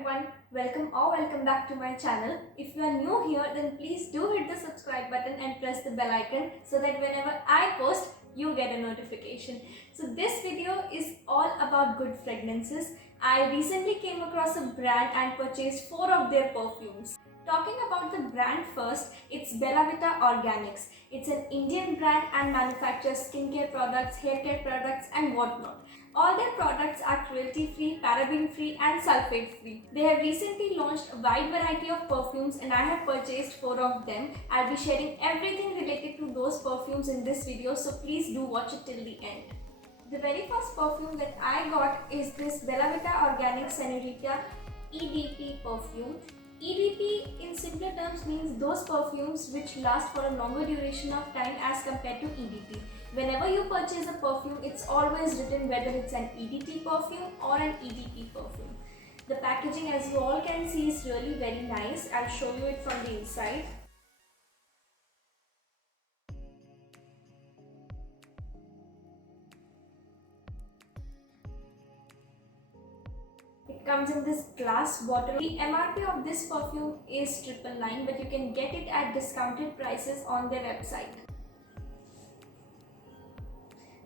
everyone, welcome back to my channel. If you are new here, then please do hit the subscribe button and press the bell icon so that whenever I post, you get a notification. So this video is all about good fragrances. I recently came across a brand and purchased 4 of their perfumes. Talking about the brand first, it's Bella Vita Organics. It's an Indian brand and manufactures skincare products, hair care products and whatnot. All their products are cruelty-free, paraben-free and sulfate-free. They have recently launched a wide variety of perfumes and I have purchased 4 of them. I'll be sharing everything related to those perfumes in this video, so please do watch it till the end. The very first perfume that I got is this Bella Vita Organics Senorita EDP perfume. EDP in simpler terms means those perfumes which last for a longer duration of time as compared to EDP. Whenever you purchase a perfume, it's always written whether it's an EDP perfume or an EDP perfume. The packaging, as you all can see, is really very nice. I'll show you it from the inside. It comes in this glass bottle. The MRP of this perfume is 999, but you can get it at discounted prices on their website.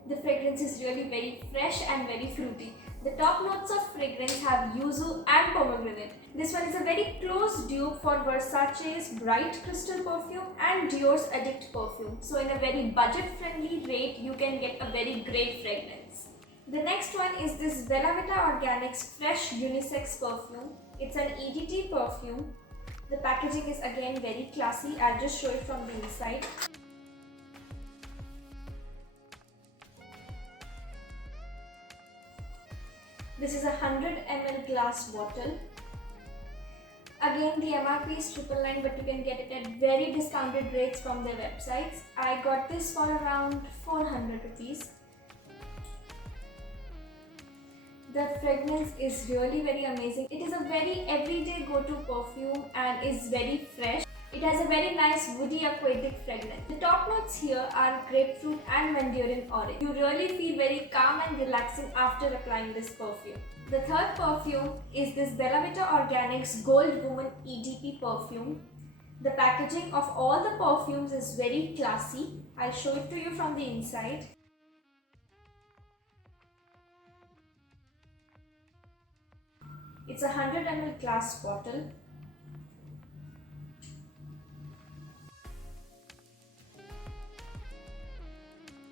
The fragrance is really very fresh and very fruity. The top notes of fragrance have yuzu and pomegranate. This one is a very close dupe for Versace's Bright Crystal perfume and Dior's Addict perfume. So in a very budget-friendly rate, you can get a very great fragrance. The next one is this Bella Vita Organics Fresh Unisex perfume. It's an EDT perfume. The packaging is again very classy. I'll just show it from the inside. This is a 100 ml glass bottle. Again, the MRP is 999, but you can get it at very discounted rates from their websites. I got this for around 400 rupees. The fragrance is really very amazing. It is a very everyday go-to perfume and is very fresh. It has a very nice woody aquatic fragrance. The top notes here are grapefruit and mandarin orange. You really feel very calm and relaxing after applying this perfume. The third perfume is this Bella Vita Organics Gold Woman EDP perfume. The packaging of all the perfumes is very classy. I'll show it to you from the inside. It's a 100 ml glass bottle.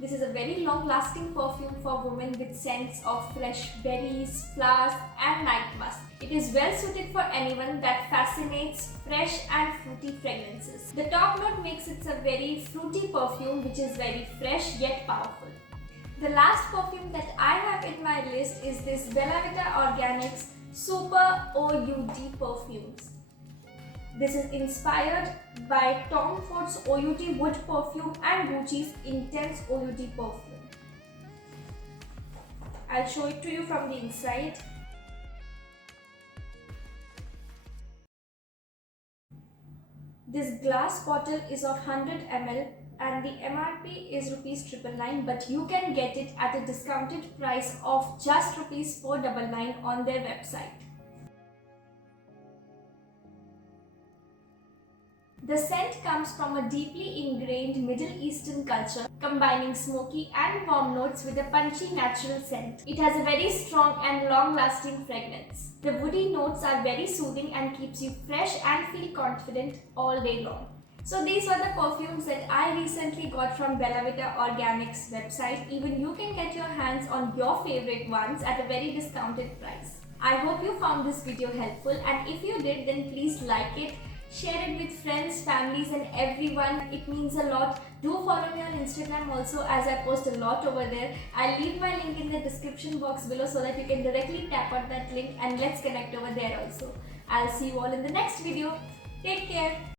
This is a very long-lasting perfume for women with scents of fresh berries, flowers and night musk. It is well suited for anyone that fascinates fresh and fruity fragrances. The top note makes it a very fruity perfume which is very fresh yet powerful. The last perfume that I have in my list is this Bella Vita Organics Super OUD perfumes. This is inspired by Tom Ford's OUD Wood perfume and Gucci's Intense OUD perfume. I'll show it to you from the inside. This glass bottle is of 100 ml and the MRP is rupees 999, but you can get it at a discounted price of just rupees 499 on their website. The scent comes from a deeply ingrained Middle Eastern culture, combining smoky and warm notes with a punchy natural scent. It has a very strong and long-lasting fragrance. The woody notes are very soothing and keeps you fresh and feel confident all day long. So these were the perfumes that I recently got from Bella Vita Organics website. Even you can get your hands on your favorite ones at a very discounted price. I hope you found this video helpful, and if you did, then please like it. Share it with friends, families and everyone. It means a lot. Do follow me on Instagram also, as I post a lot over there. I'll leave my link in the description box below so that you can directly tap on that link and let's connect over there also. I'll see you all in the next video. Take care.